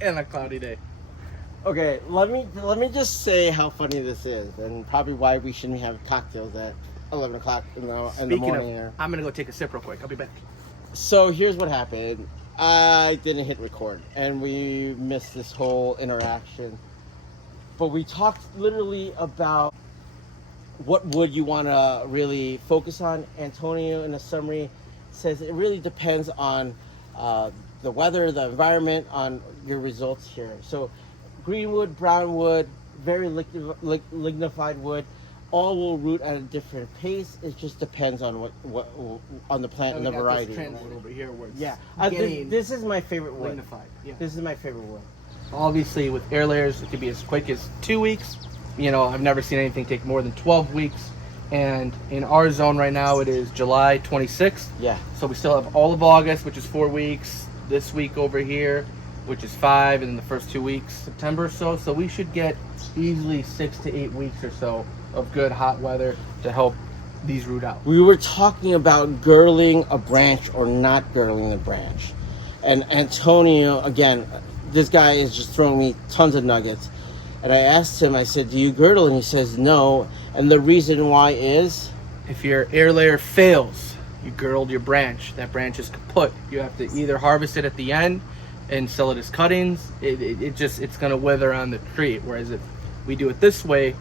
and a cloudy day. Okay, let me just say how funny this is, and probably why we shouldn't have cocktails at 11 o'clock in the morning. I'm gonna go take a sip real quick. I'll be back. So here's what happened. I didn't hit record, and we missed this whole interaction. But we talked literally about what wood you want to really focus on. Antonio, in a summary, says it really depends on the weather, the environment, on your results here. So green wood, brown wood, very lignified wood, all will root at a different pace. It just depends on what on the plant and the variety. This wood over here where it's this is my favorite wood. lignified. Yeah. This is my favorite wood. Obviously, with air layers, it could be as quick as 2 weeks. You know, I've never seen anything take more than 12 weeks. And in our zone right now, it is July 26th. Yeah. So we still have all of August, which is 4 weeks. This week over here, which is 5, and then the first 2 weeks, September or so. So we should get easily 6 to 8 weeks or so of good hot weather to help these root out. We were talking about girdling a branch or not girdling the branch. And Antonio, again, this guy is just throwing me tons of nuggets. And I asked him, I said, do you girdle? And he says, no. And the reason why is? If your air layer fails, you girdled your branch. That branch is kaput. You have to either harvest it at the end and sell it as cuttings. It's going to wither on the tree. Whereas if we do it this way,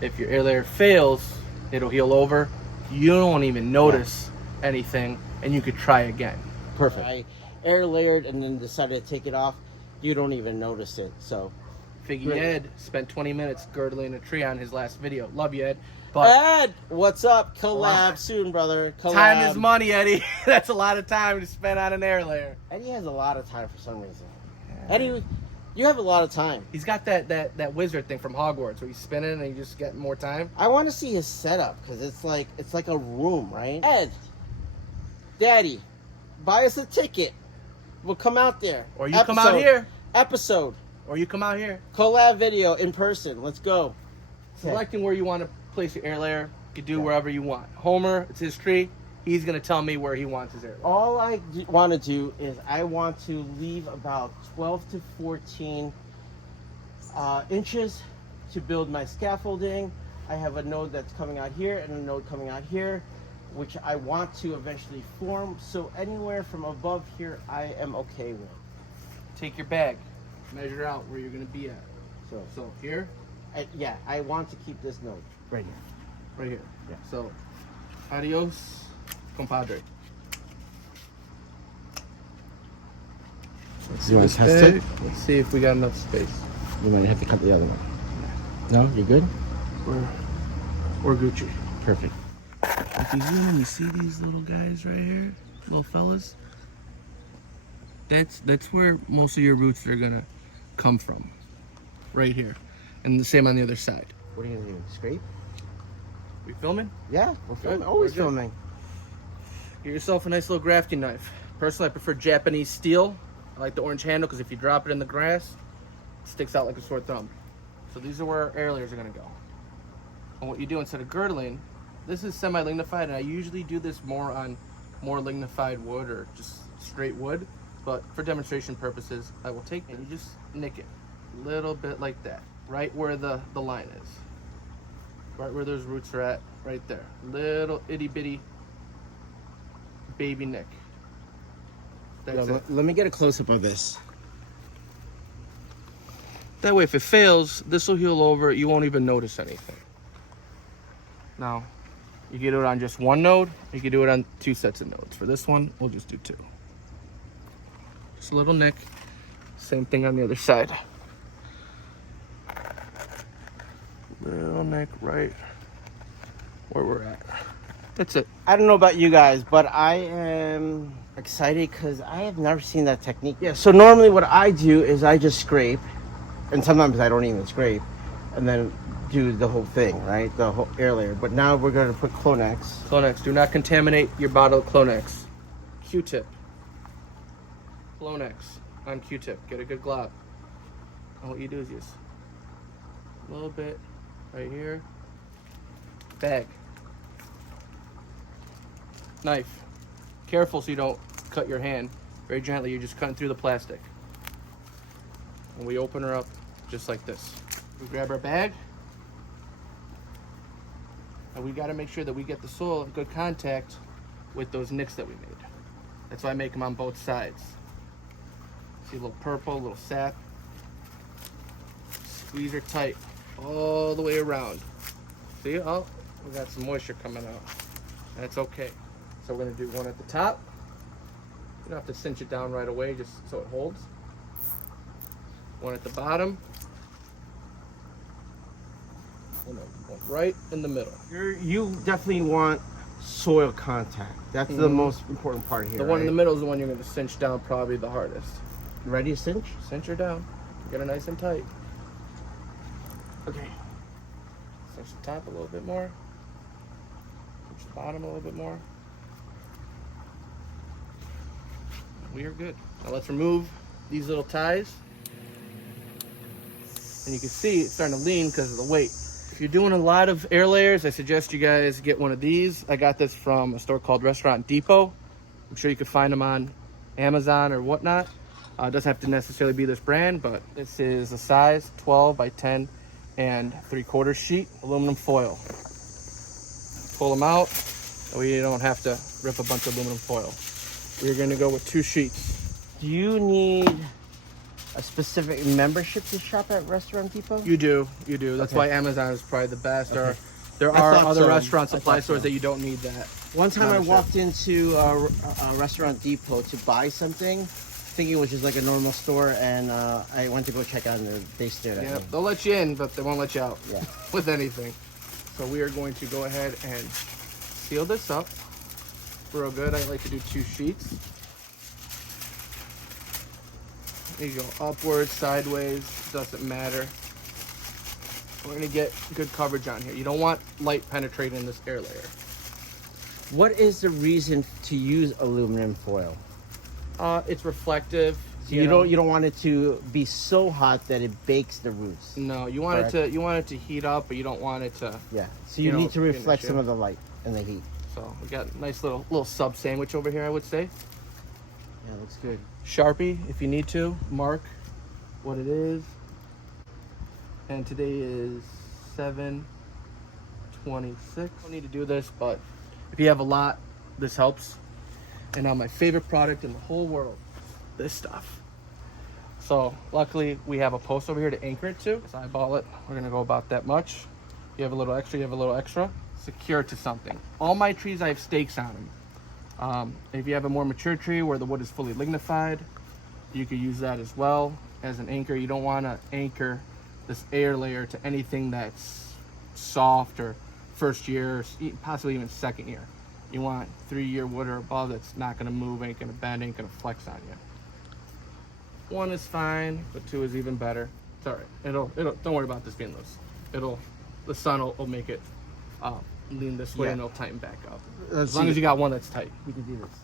if your air layer fails, it'll heal over. You don't even notice anything, and you could try again. Perfect. I air layered and then decided to take it off. You don't even notice it. So, Figgy Ed spent 20 minutes girdling a tree on his last video. Love you, Ed. But Ed, what's up? Collab soon, brother. Collab. Time is money, Eddie. That's a lot of time to spend on an air layer. Eddie has a lot of time for some reason. Eddie, you have a lot of time. He's got that wizard thing from Hogwarts where he's spinning and you just get more time. I want to see his setup because it's like a room, right? Ed, Daddy, buy us a ticket. We'll come out there. Or you come out here. Or you come out here. Collab video in person. Let's go. Selecting where you want to place your air layer. You can do wherever you want. Homer, it's his tree. He's going to tell me where he wants his air layer. All I want to do is I want to leave about 12 to 14 inches to build my scaffolding. I have a node that's coming out here and a node coming out here, which I want to eventually form. So anywhere from above here, I am okay with. Take your bag, measure out where you're going to be at. So here? I want to keep this node right here. Right here. Yeah. So, adios, compadre. Let's test it? Let's see if we got enough space. You might have to cut the other one. No, you're good? We're Gucci. Perfect. If you zoom in, you see these little guys right here? Little fellas? That's where most of your roots are gonna come from. Right here. And the same on the other side. What are you gonna do? Scrape? We filming? Yeah, we're filming. Always filming. Get yourself a nice little grafting knife. Personally, I prefer Japanese steel. I like the orange handle because if you drop it in the grass, it sticks out like a sore thumb. So these are where our air layers are gonna go. And what you do instead of girdling, this is semi-lignified, and I usually do this more on more lignified wood or just straight wood. But for demonstration purposes, I will take and you just nick it a little bit like that, right where the line is. Right where those roots are at, right there. Little itty bitty baby nick. That's it. Let me get a close-up of this. That way, if it fails, this will heal over. You won't even notice anything. Now, you can do it on just one node. You can do it on 2 sets of nodes. For this one, we'll just do 2. Just a little nick. Same thing on the other side. Little nick right where we're at. That's it. I don't know about you guys, but I am excited because I have never seen that technique. Yeah, so normally what I do is I just scrape, and sometimes I don't even scrape, and then do the whole thing, right? The whole air layer. But now we're going to put Clonex. Clonex. Do not contaminate your bottle of Clonex. Q-tip. Clonex on Q-tip. Get a good glob. And what you do is just a little bit right here. Bag. Knife. Careful so you don't cut your hand. Very gently, you're just cutting through the plastic. and we open her up just like this. We grab our bag, and we got to make sure that we get the soil in good contact with those nicks that we made. That's why I make them on both sides. See a little purple, a little sap. Squeeze her tight all the way around. See, oh, we got some moisture coming out. That's okay. So we're gonna do one at the top. You don't have to cinch it down right away, just so it holds. One at the bottom. And then one right in the middle. You definitely want soil contact. That's the most important part here. The one in the middle is the one you're gonna cinch down probably the hardest. Ready to cinch? Cinch her down. Get her nice and tight. Okay. Cinch the top a little bit more. Cinch the bottom a little bit more. We are good. Now let's remove these little ties. And you can see it's starting to lean because of the weight. If you're doing a lot of air layers, I suggest you guys get one of these. I got this from a store called Restaurant Depot. I'm sure you could find them on Amazon or whatnot. It doesn't have to necessarily be this brand, but this is a size 12 by 10 and 3/4 sheet aluminum foil. Pull them out, so we don't have to rip a bunch of aluminum foil. We're going to go with 2 sheets. Do you need a specific membership to shop at Restaurant Depot? You do. That's Okay. why Amazon is probably the best. Okay. Or there I are thought other so. restaurant I supply thought stores so. that you don't need that. One time I membership. walked into a Restaurant Depot to buy something, thinking it was just like a normal store, and I went to go check out, and they stared at Yeah, me. they'll let you in, but they won't let you out Yeah. with anything. So we are going to go ahead and seal this up real good. I like to do 2 sheets. You go upwards, sideways, doesn't matter. We're gonna get good coverage on here. You don't want light penetrating in this air layer. What is the reason to use aluminum foil? It's reflective. So you don't want it to be so hot that it bakes the roots. No, you want it to heat up, but you don't want it to. Yeah. So you need to finish reflect it. some of the light and the heat. So we got a nice little sub sandwich over here, I would say. Yeah, looks good. Sharpie, if you need to, mark what it is. And today is 7/26. Don't need to do this, but if you have a lot, this helps. And now my favorite product in the whole world, this stuff. So luckily we have a post over here to anchor it to. So eyeball it. We're gonna go about that much. You have a little extra. You have a little extra. Secure it to something. All my trees, I have stakes on them. If you have a more mature tree where the wood is fully lignified, you could use that as well as an anchor. You don't want to anchor this air layer to anything that's soft or first year, or possibly even second year. You want 3-year wood or above that's not going to move, ain't going to bend, ain't going to flex on you. 1 is fine, but 2 is even better. It's all right. It'll. Don't worry about this being loose. The sun will make it lean this way, Yeah. and it'll tighten back up. Let's As long see. as you got one that's tight. You can do this.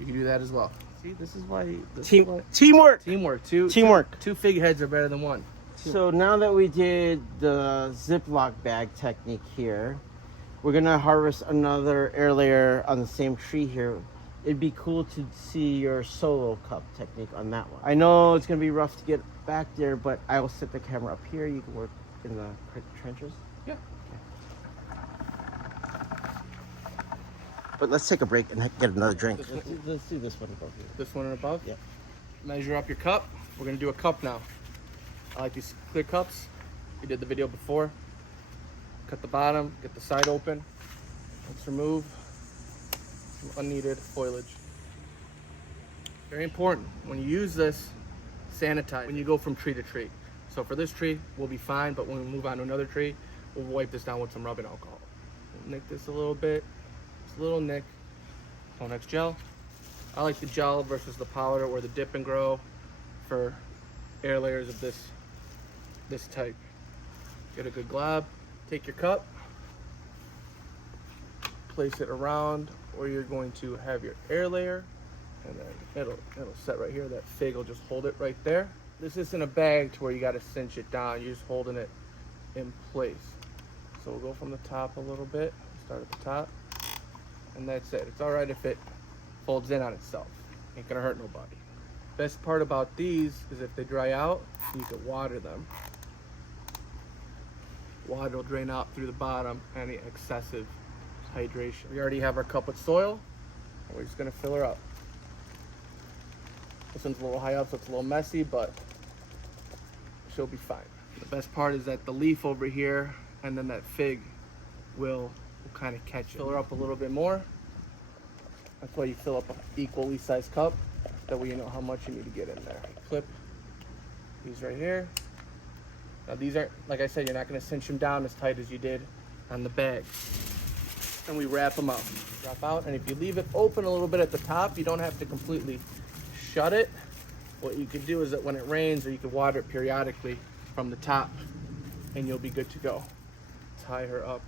You can do that as well. See, this is why Teamwork. teamwork. Teamwork. Two fig heads are better than one. So now that we did the Ziploc bag technique here, we're gonna harvest another air layer on the same tree here. It'd be cool to see your solo cup technique on that one. I know it's gonna be rough to get back there, but I will set the camera up here. You can work in the trenches. Yeah. But let's take a break and get another drink. Let's do this one above here. This one and above. Yeah. Measure up your cup. We're gonna do a cup now. I like these clear cups. We did the video before. Cut the bottom, get the side open. Let's remove some unneeded foliage. Very important. When you use this, sanitize when you go from tree to tree. So for this tree, we'll be fine, but when we move on to another tree, we'll wipe this down with some rubbing alcohol. Nick this a little bit. Just a little nick. Next gel. I like the gel versus the powder or the dip and grow for air layers of this type. Get a good glob. Take your cup, place it around where you're going to have your air layer, and then it'll set right here. That fig will just hold it right there. This isn't a bag to where you got to cinch it down. You're just holding it in place. So we'll go from the top a little bit. Start at the top, and that's it. It's all right if it folds in on itself. Ain't gonna hurt nobody. Best part about these is if they dry out, you can water them. Water will drain out through the bottom, any excessive hydration. We already have our cup with soil. We're just gonna fill her up. This one's a little high up, so it's a little messy, but she'll be fine. The best part is that the leaf over here and then that fig will kind of catch it. Fill her up a little bit more. That's why you fill up an equally sized cup. That way you know how much you need to get in there. Clip these right here. Now these aren't, like I said, you're not going to cinch them down as tight as you did on the bag. And we wrap them up. Wrap out, and if you leave it open a little bit at the top, you don't have to completely shut it. What you can do is that when it rains, or you can water it periodically from the top, and you'll be good to go. Tie her up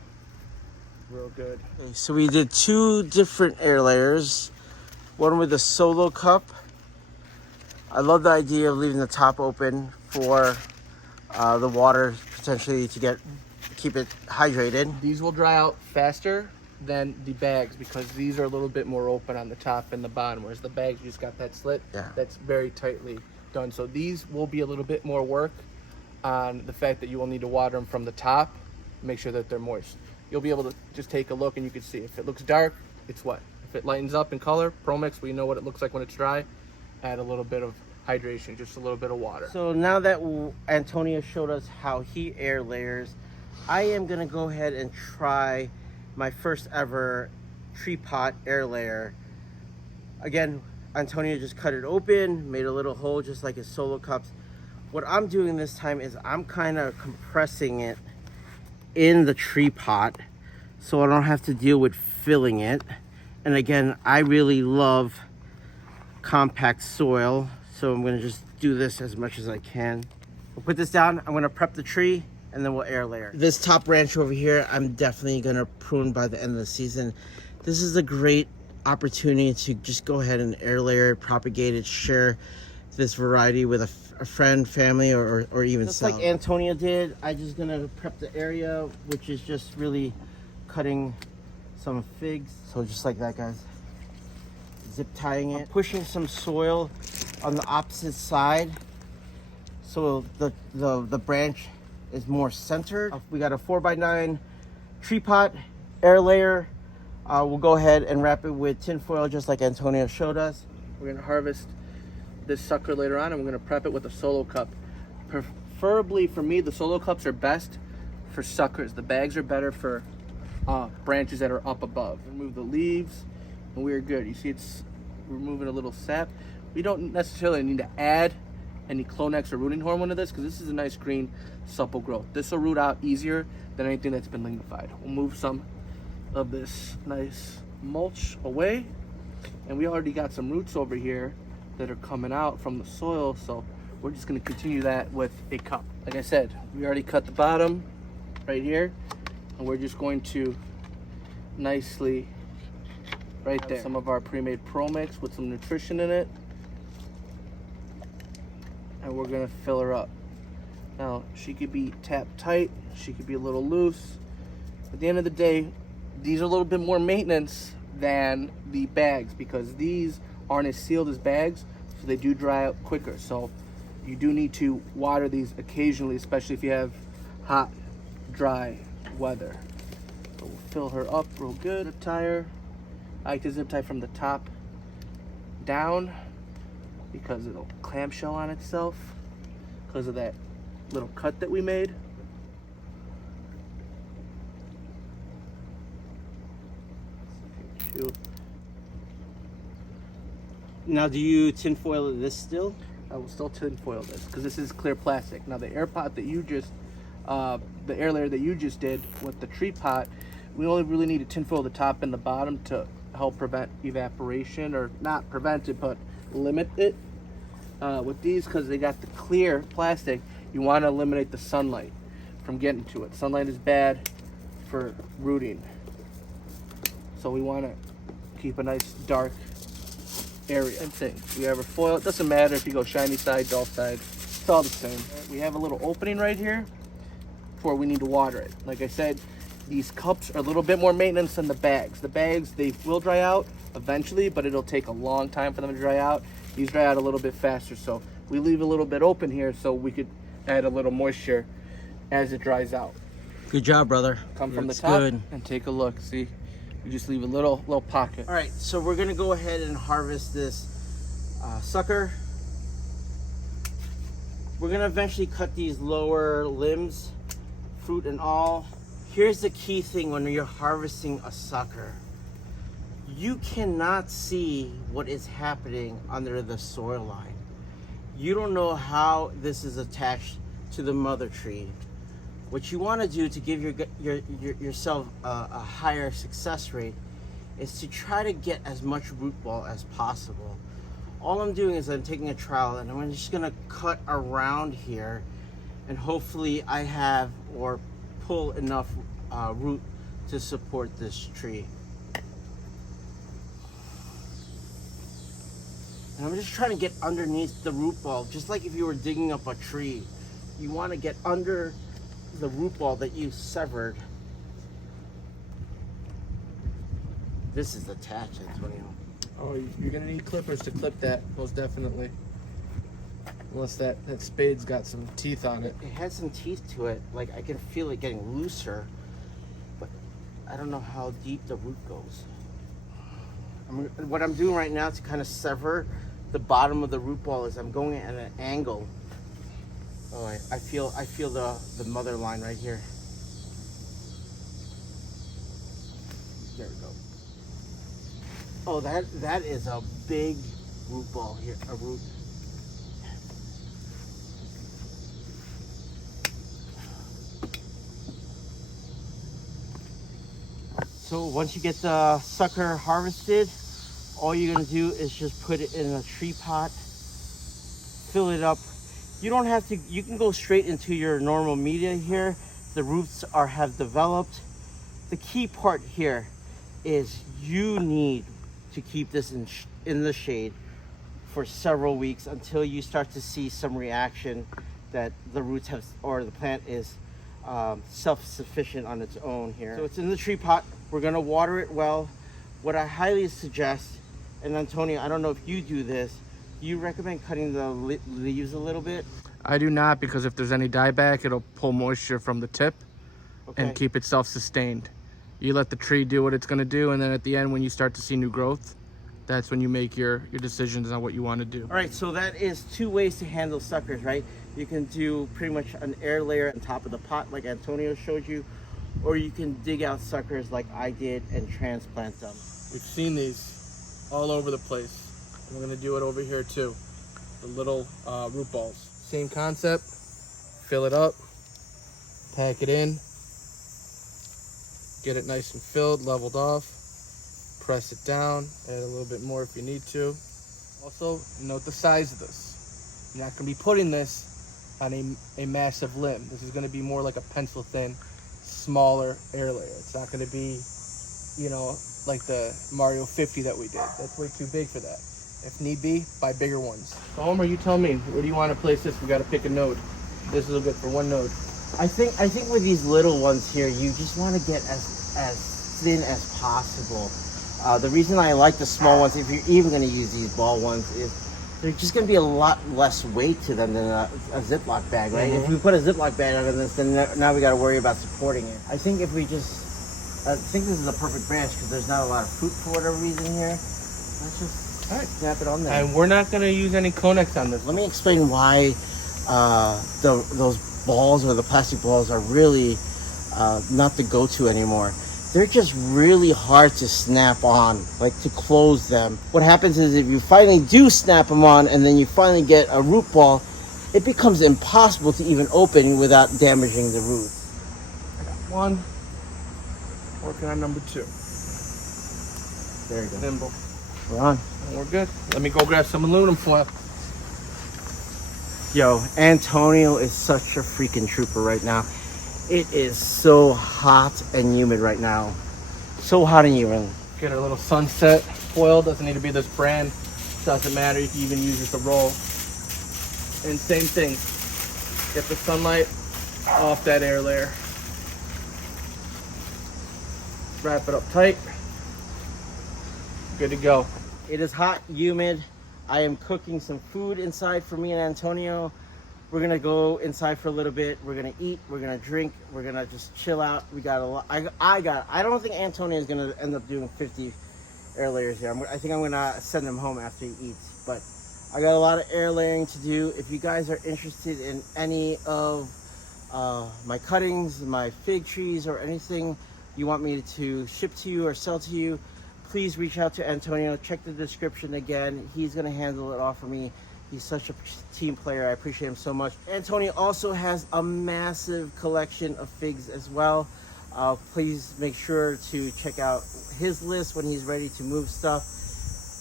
real good. Okay, so we did 2 different air layers. One with a solo cup. I love the idea of leaving the top open for the water potentially to keep it hydrated. These will dry out faster than the bags because these are a little bit more open on the top and the bottom, whereas the bags, you just got that slit that's very tightly done. So these will be a little bit more work on the fact that you will need to water them from the top, make sure that they're moist. You'll be able to just take a look and you can see if it looks dark, it's wet. If it lightens up in color, ProMix, we know what it looks like when it's dry. Add a little bit of hydration, just a little bit of water. So now that Antonio showed us how he air layers, I am gonna go ahead and try my first ever tree pot air layer. Again, Antonio just cut it open, made a little hole just like his solo cups. What I'm doing this time is I'm kind of compressing it in the tree pot so I don't have to deal with filling it. And again, I really love compact soil, so I'm gonna just do this as much as I can. We'll put this down, I'm gonna prep the tree, and then we'll air layer. This top branch over here, I'm definitely gonna prune by the end of the season. This is a great opportunity to just go ahead and air layer, propagate it, share this variety with a friend, family, or even just like Antonia did. I'm just gonna prep the area, which is just really cutting some figs. So just like that, guys. Zip tying it, pushing some soil on the opposite side so the branch is more centered. We got a 4x9 tree pot air layer. We'll go ahead and wrap it with tin foil just like Antonio showed us. We're gonna harvest this sucker later on, and we're gonna prep it with a solo cup. Preferably for me, the solo cups are best for suckers. The bags are better for branches that are up above. Remove the leaves, and we're good. You see it's removing a little sap. We don't necessarily need to add any Clonex or rooting hormone to this because this is a nice green supple growth. This will root out easier than anything that's been lignified. We'll move some of this nice mulch away, and we already got some roots over here that are coming out from the soil, so we're just going to continue that with a cup. Like I said, we already cut the bottom right here, and we're just going to nicely right there some of our pre-made ProMix with some nutrition in it, and we're going to fill her up. Now she could be tapped tight, she could be a little loose. At the end of the day, these are a little bit more maintenance than the bags because these aren't as sealed as bags, so they do dry out quicker. So you do need to water these occasionally, especially if you have hot, dry weather. So we'll fill her up real good. Zip tie her. I like to zip tie from the top down because it'll clamshell on itself because of that little cut that we made. Now, do you tin foil this still? I will still tin foil this because this is clear plastic. Now the air pot that you just, the air layer that you just did with the tree pot, we only really need to tin foil the top and the bottom to help prevent evaporation, or not prevent it, but limit it. With these, because they got the clear plastic, you want to eliminate the sunlight from getting to it. Sunlight is bad for rooting. So we want to keep a nice dark area. Same thing. We have our foil. It doesn't matter if you go shiny side, dull side. It's all the same. We have a little opening right here before we need to water it. Like I said, these cups are a little bit more maintenance than the bags. The bags, they will dry out eventually, but it'll take a long time for them to dry out. These dry out a little bit faster, so we leave a little bit open here so we could add a little moisture as it dries out. Good job, brother. Come from the Looks top good. and take a look. See, we just leave a little pocket. All right, so we're gonna go ahead and harvest this sucker. We're gonna eventually cut these lower limbs, fruit and all. Here's the key thing when you're harvesting a sucker. You cannot see what is happening under the soil line. You don't know how this is attached to the mother tree. What you want to do to give yourself a higher success rate is to try to get as much root ball as possible. All I'm doing is I'm taking a trowel and I'm just gonna cut around here, and hopefully I have or pull enough root to support this tree. And I'm just trying to get underneath the root ball, just like if you were digging up a tree. You want to get under the root ball that you severed. This is attached, Antonio. Oh, you're gonna need clippers to clip that, most definitely. Unless that spade's got some teeth on it. It has some teeth to it. Like, I can feel it getting looser, but I don't know how deep the root goes. What I'm doing right now to kind of sever the bottom of the root ball is I'm going at an angle. Oh, I feel the mother line right here. There we go. Oh, that is a big root ball here. A root. So once you get the sucker harvested, all you're gonna do is just put it in a tree pot, fill it up. You don't have to, you can go straight into your normal media here. The roots have developed. The key part here is you need to keep this in the shade for several weeks until you start to see some reaction that the roots have, or the plant is self-sufficient on its own here. So it's in the tree pot. We're gonna water it well. What I highly suggest, and Antonio, I don't know if you do this, do you recommend cutting the leaves a little bit? I do not, because if there's any dieback, it'll pull moisture from the tip and keep it self-sustained. You let the tree do what it's gonna do, and then at the end, when you start to see new growth, that's when you make your decisions on what you want to do. All right, so that is two ways to handle suckers, right? You can do pretty much an air layer on top of the pot like Antonio showed you, or you can dig out suckers like I did and transplant them. We've seen these all over the place. We're gonna do it over here too. The little root balls. Same concept, fill it up, pack it in, get it nice and filled, leveled off, press it down, add a little bit more if you need to. Also, note the size of this. You're not gonna be putting this on a massive limb. This is gonna be more like a pencil thin, smaller air layer. It's not gonna be, you know, like the Mario 50 that we did. That's way too big for that. If need be, buy bigger ones. So Homer, you tell me, where do you want to place this? We got to pick a node. This is good for one node. I think with these little ones here, you just want to get as thin as possible. The reason I like the small ones, if you're even going to use these ball ones, is they're just going to be a lot less weight to them than a Ziploc bag, right? If we put a Ziploc bag on this, then now we got to worry about supporting it. I think if we just, I think this is the perfect branch because there's not a lot of fruit for whatever reason here. Let's just snap it on there. And we're not going to use any Conex on this. Let me explain why those balls or the plastic balls are really not the go-to anymore. They're just really hard to snap on, like to close them. What happens is if you finally do snap them on and then you finally get a root ball, it becomes impossible to even open without damaging the roots. I got one. Working on number two. There you go. Nimble. We're on. And we're good. Let me go grab some aluminum foil. Yo, Antonio is such a freaking trooper right now. It is so hot and humid right now. So hot and humid. Get our little sunset foil. Doesn't need to be this brand. Doesn't matter. You can even use this to roll. And same thing. Get the sunlight off that air layer. Wrap it up tight. Good to go. It is hot, humid. I am cooking some food inside for me and Antonio. We're gonna go inside for a little bit. We're gonna eat. We're gonna drink. We're gonna just chill out. We got a lot. I don't think Antonio is gonna end up doing 50 air layers here. I think I'm gonna send him home after he eats. But I got a lot of air layering to do. If you guys are interested in any of my cuttings, my fig trees, or anything you want me to ship to you or sell to you, please reach out to Antonio. Check the description again. He's gonna handle it all for me. He's such a team player. I appreciate him so much. Antonio also has a massive collection of figs as well. Please make sure to check out his list when he's ready to move stuff.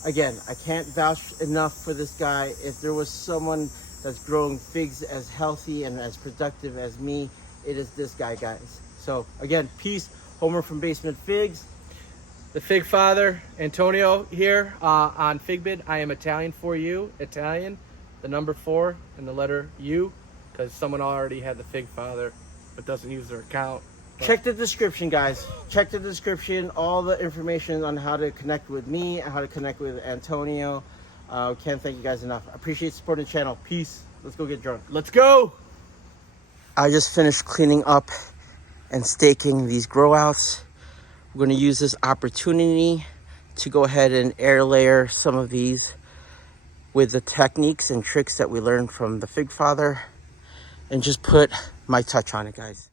Again, I can't vouch enough for this guy. If there was someone that's growing figs as healthy and as productive as me, it is this guy, guys. So again, peace. Homer from Basement Figs. The FigFather, Antonio here on FigBid. I am Italian for you. Italian, the number 4 and the letter U, because someone already had the FigFather but doesn't use their account. But check the description, guys. Check the description. All the information on how to connect with me and how to connect with Antonio. Can't thank you guys enough. I appreciate supporting the channel. Peace. Let's go get drunk. let's go. I just finished cleaning up and staking these grow outs. We're going to use this opportunity to go ahead and air layer some of these with the techniques and tricks that we learned from the FigFather and just put my touch on it, guys.